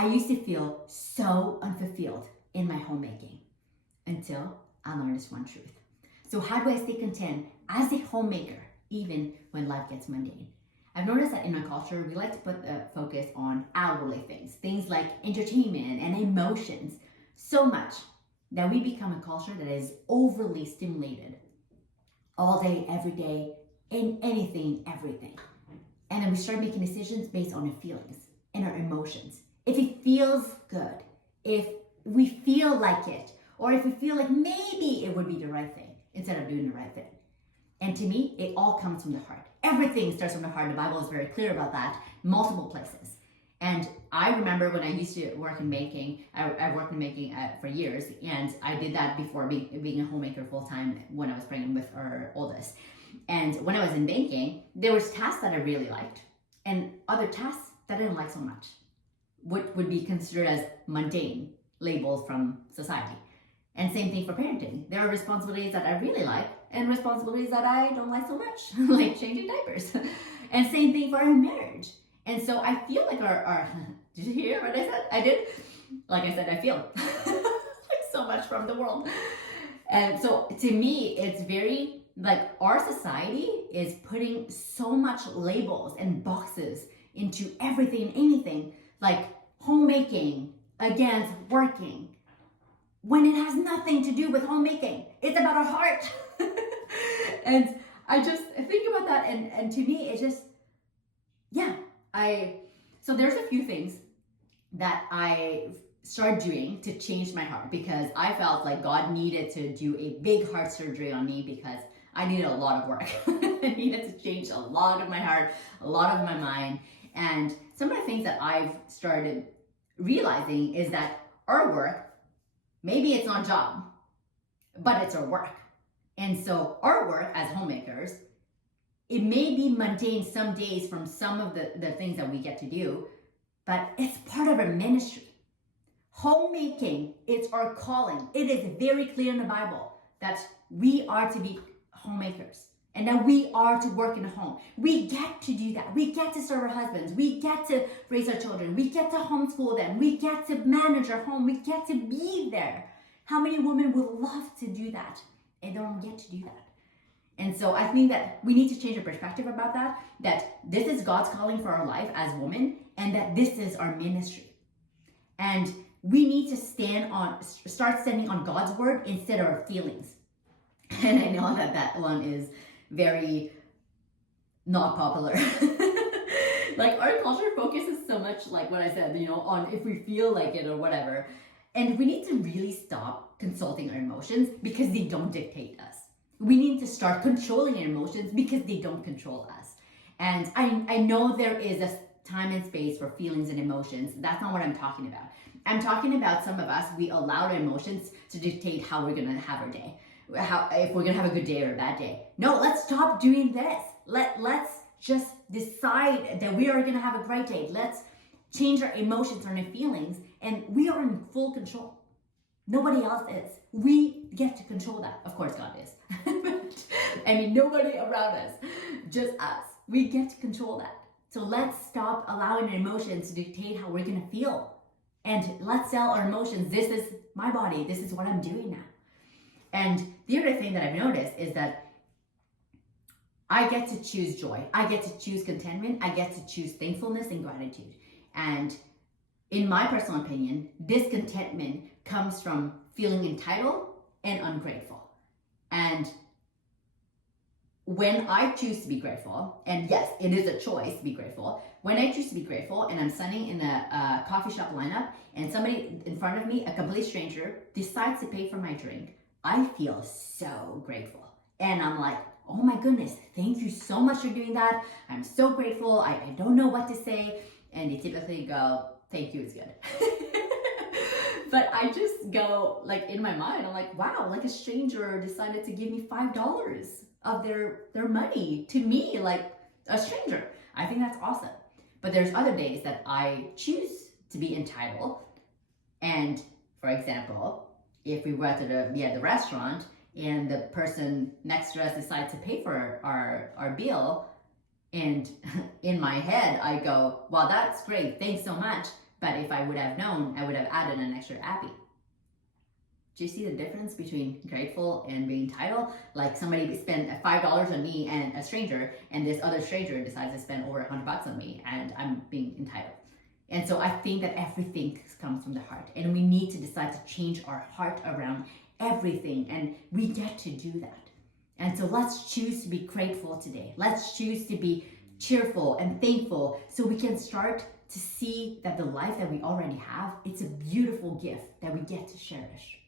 I used to feel so unfulfilled in my homemaking until I learned this one truth. So how do I stay content as a homemaker, even when life gets mundane? I've noticed that in my culture, we like to put the focus on outwardly things like entertainment and emotions, so much that we become a culture that is overly stimulated all day, every day, in anything, everything. And then we start making decisions based on our feelings and our emotions. If it feels good, if we feel like it, or if we feel like maybe it would be the right thing instead of doing the right thing. And to me, it all comes from the heart. Everything starts from the heart. The Bible is very clear about that, multiple places. And I remember when I used to work in baking, I worked in baking for years, and I did that before being a homemaker full time when I was pregnant with our oldest. And when I was in baking, there was tasks that I really liked, and other tasks that I didn't like so much, what would be considered as mundane, labeled from society. And same thing for parenting. There are responsibilities that I really like and responsibilities that I don't like so much, like changing diapers. And same thing for our marriage. And so I feel like our did you hear what I said? I did. Like I said, I feel like so much from the world. And so to me, it's very like our society is putting so much labels and boxes into everything and anything, like homemaking against working, when it has nothing to do with homemaking. It's about our heart. And I just think about that, and to me, it's just, yeah, so there's a few things that I started doing to change my heart, because I felt like God needed to do a big heart surgery on me, because I needed a lot of work. I needed to change a lot of my heart, a lot of my mind. And some of the things that I've started realizing is that our work, maybe it's not job, but it's our work. And so our work as homemakers, it may be mundane some days from some of the things that we get to do, but it's part of our ministry. Homemaking, it's our calling. It is very clear in the Bible that we are to be homemakers and that we are to work in the home. We get to do that. We get to serve our husbands. We get to raise our children. We get to homeschool them. We get to manage our home. We get to be there. How many women would love to do that and don't get to do that? And so I think that we need to change our perspective about that this is God's calling for our life as women, and that this is our ministry. And we need to start standing on God's word instead of our feelings. And I know that one is very not popular. Like our culture focuses so much, like what I said, on if we feel like it or whatever. And we need to really stop consulting our emotions, because they don't dictate us. We need to start controlling our emotions, because they don't control us. And I know there is a time and space for feelings and emotions. That's not what I'm talking about. I'm talking about some of us, we allow our emotions to dictate how we're gonna have our day. If we're gonna have a good day or a bad day. No, let's stop doing this. Let's just decide that we are gonna have a great day. Let's change our emotions and our feelings, and we are in full control. Nobody else is. We get to control that. Of course, God is. Nobody around us, just us. We get to control that. So let's stop allowing our emotions to dictate how we're gonna feel. And let's tell our emotions, this is my body, this is what I'm doing now. And the other thing that I've noticed is that I get to choose joy. I get to choose contentment. I get to choose thankfulness and gratitude. And in my personal opinion, discontentment comes from feeling entitled and ungrateful. And when I choose to be grateful, and yes, it is a choice to be grateful, when I choose to be grateful and I'm standing in a coffee shop lineup and somebody in front of me, a complete stranger, decides to pay for my drink, I feel so grateful. And I'm like, oh my goodness, thank you so much for doing that. I'm so grateful. I don't know what to say. And they typically go, thank you, it's good. But I just go, like in my mind, I'm like, wow, like a stranger decided to give me $5 of their money to me, like a stranger. I think that's awesome. But there's other days that I choose to be entitled. And for example, if we were to be at the restaurant and the person next to us decides to pay for our bill, and in my head I go, well, that's great, thanks so much, But if I would have known, I would have added an extra happy. Do you see the difference between grateful and being entitled? Like somebody spent $5 on me and a stranger, and this other stranger decides to spend over $100 on me, and I'm being entitled. And so I think that everything comes from the heart, and we need to decide to change our heart around everything, and we get to do that. And so let's choose to be grateful today. Let's choose to be cheerful and thankful so we can start to see that the life that we already have, it's a beautiful gift that we get to cherish.